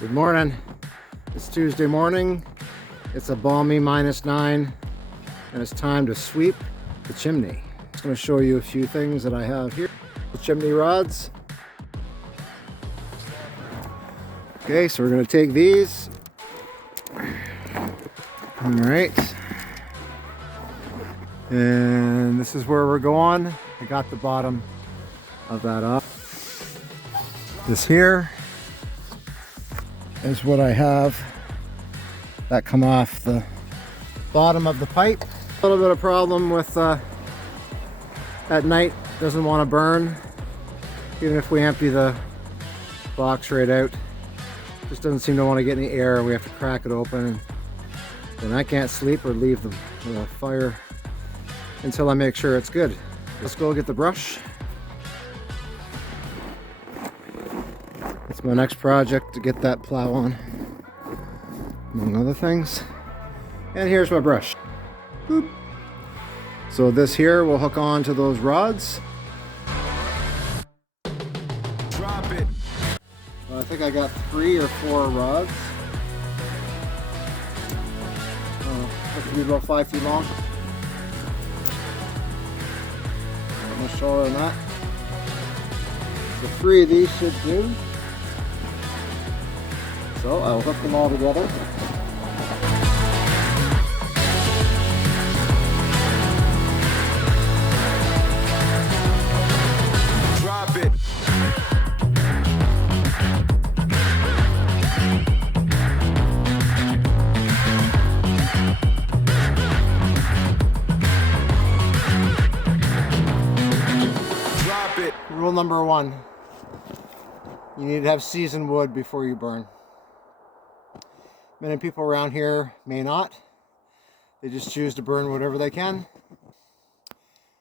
Good morning. It's Tuesday morning. It's a balmy -9 and it's time to sweep the chimney. I'm just going to show you a few things that I have here. The chimney rods. Okay, so we're going to take these. All right. And this is where we're going. I got the bottom of that up. This here is what I have that come off the bottom of the pipe. A little bit of problem with at night, doesn't want to burn even if we empty the box right out. Just doesn't seem to want to get any air. We have to crack it open, and then I can't sleep or leave the fire until I make sure it's good. Let's go get the brush. It's my next project to get that plow on, among other things. And here's my brush. Boop. So this here will hook on to those rods. Drop it. I think I got 3 or 4 rods. That could be about 5 feet long. Not much taller than that. So 3 of these should do. So I'll hook them all together. Drop it. Drop it. Rule number 1. You need to have seasoned wood before you burn. Many people around here may not. They just choose to burn whatever they can.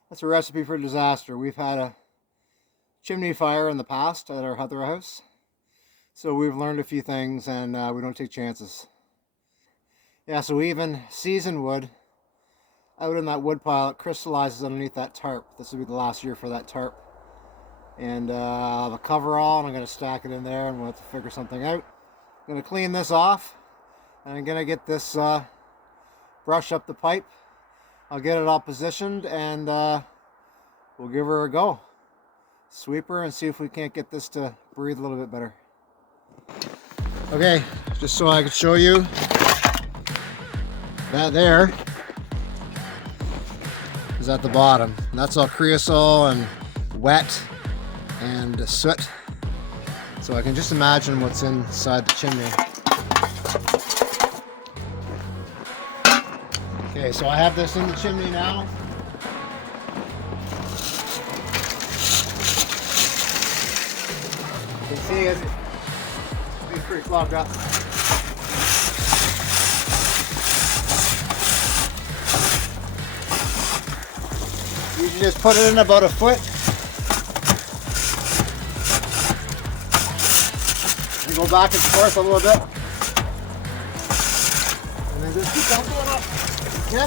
That's a recipe for disaster. We've had a chimney fire in the past at our other house. So we've learned a few things, and we don't take chances. Yeah, so even seasoned wood out in that wood pile, it crystallizes underneath that tarp. This will be the last year for that tarp. And I'll have a cover all, and I'm going to stack it in there, and we'll have to figure something out. I'm going to clean this off. I'm going to get this brush up the pipe. I'll get it all positioned, and we'll give her a go. Sweep her and see if we can't get this to breathe a little bit better. Okay, just so I could show you that there is at the bottom. And that's all creosol and wet and soot. So I can just imagine what's inside the chimney. Okay, so I have this in the chimney now. You can see it's pretty clogged up. You should just put it in about a foot. And go back and forth a little bit. And then just keep on going up. Yeah.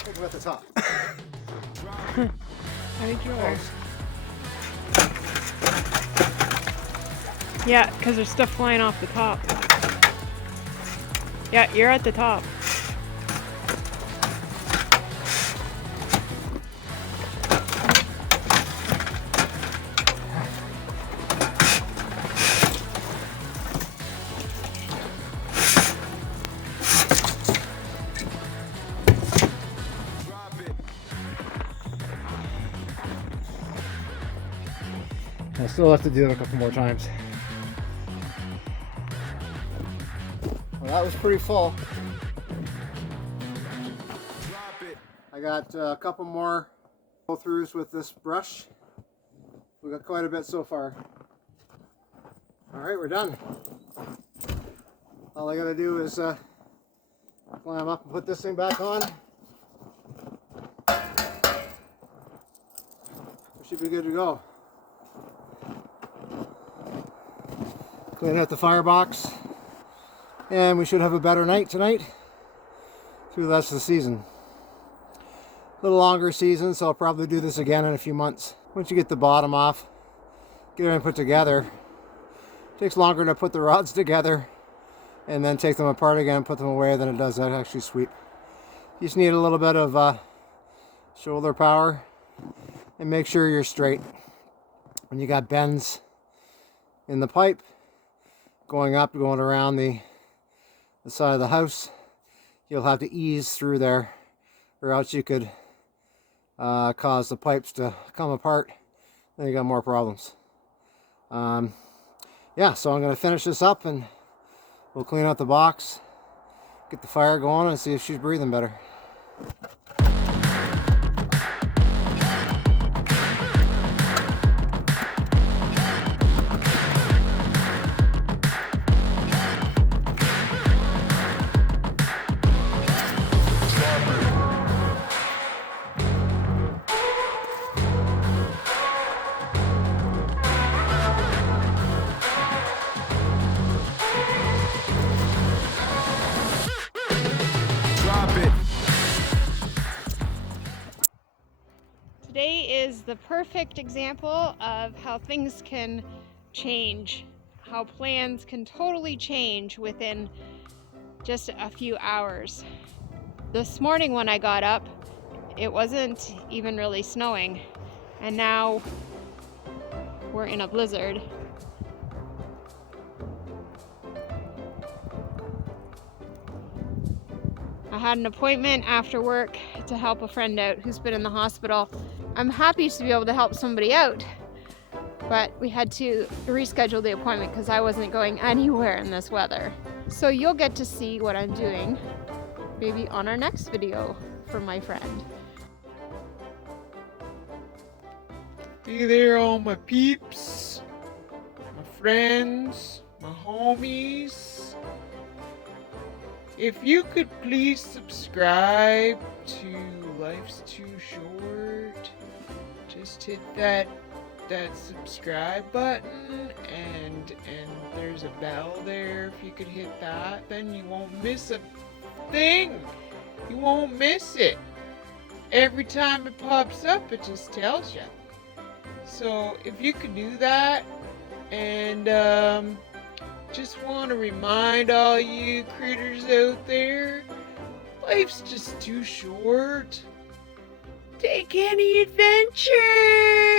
Think about the top. I think you are. Yeah, because there's stuff flying off the top. Yeah, you're at the top. I still have to do it a couple more times. Well, that was pretty full. I got a couple more go-throughs with this brush. We got quite a bit so far. All right, we're done. All I gotta do is climb up and put this thing back on. We should be good to go. Clean out the firebox, and we should have a better night tonight through the rest of the season. A little longer season, so I'll probably do this again in a few months. Once you get the bottom off, get them put together. It takes longer to put the rods together and then take them apart again and put them away than it does to actually sweep. You just need a little bit of shoulder power and make sure you're straight. When you got bends in the pipe, going up, going around the side of the house, you'll have to ease through there, or else you could cause the pipes to come apart, then you got more problems. Yeah, so I'm going to finish this up and we'll clean out the box, get the fire going, and see if she's breathing better. Today is the perfect example of how things can change, how plans can totally change within just a few hours. This morning when I got up, it wasn't even really snowing, and now we're in a blizzard. I had an appointment after work to help a friend out who's been in the hospital. I'm happy to be able to help somebody out, but we had to reschedule the appointment because I wasn't going anywhere in this weather. So you'll get to see what I'm doing maybe on our next video for my friend. Hey there, all my peeps, my friends, my homies. If you could please subscribe to Life's Too Short, just hit that subscribe button, and there's a bell there. If you could hit that, then you won't miss a thing. You won't miss it. Every time it pops up, it just tells you. So if you could do that, and just want to remind all you critters out there, life's just too short. Take any adventure!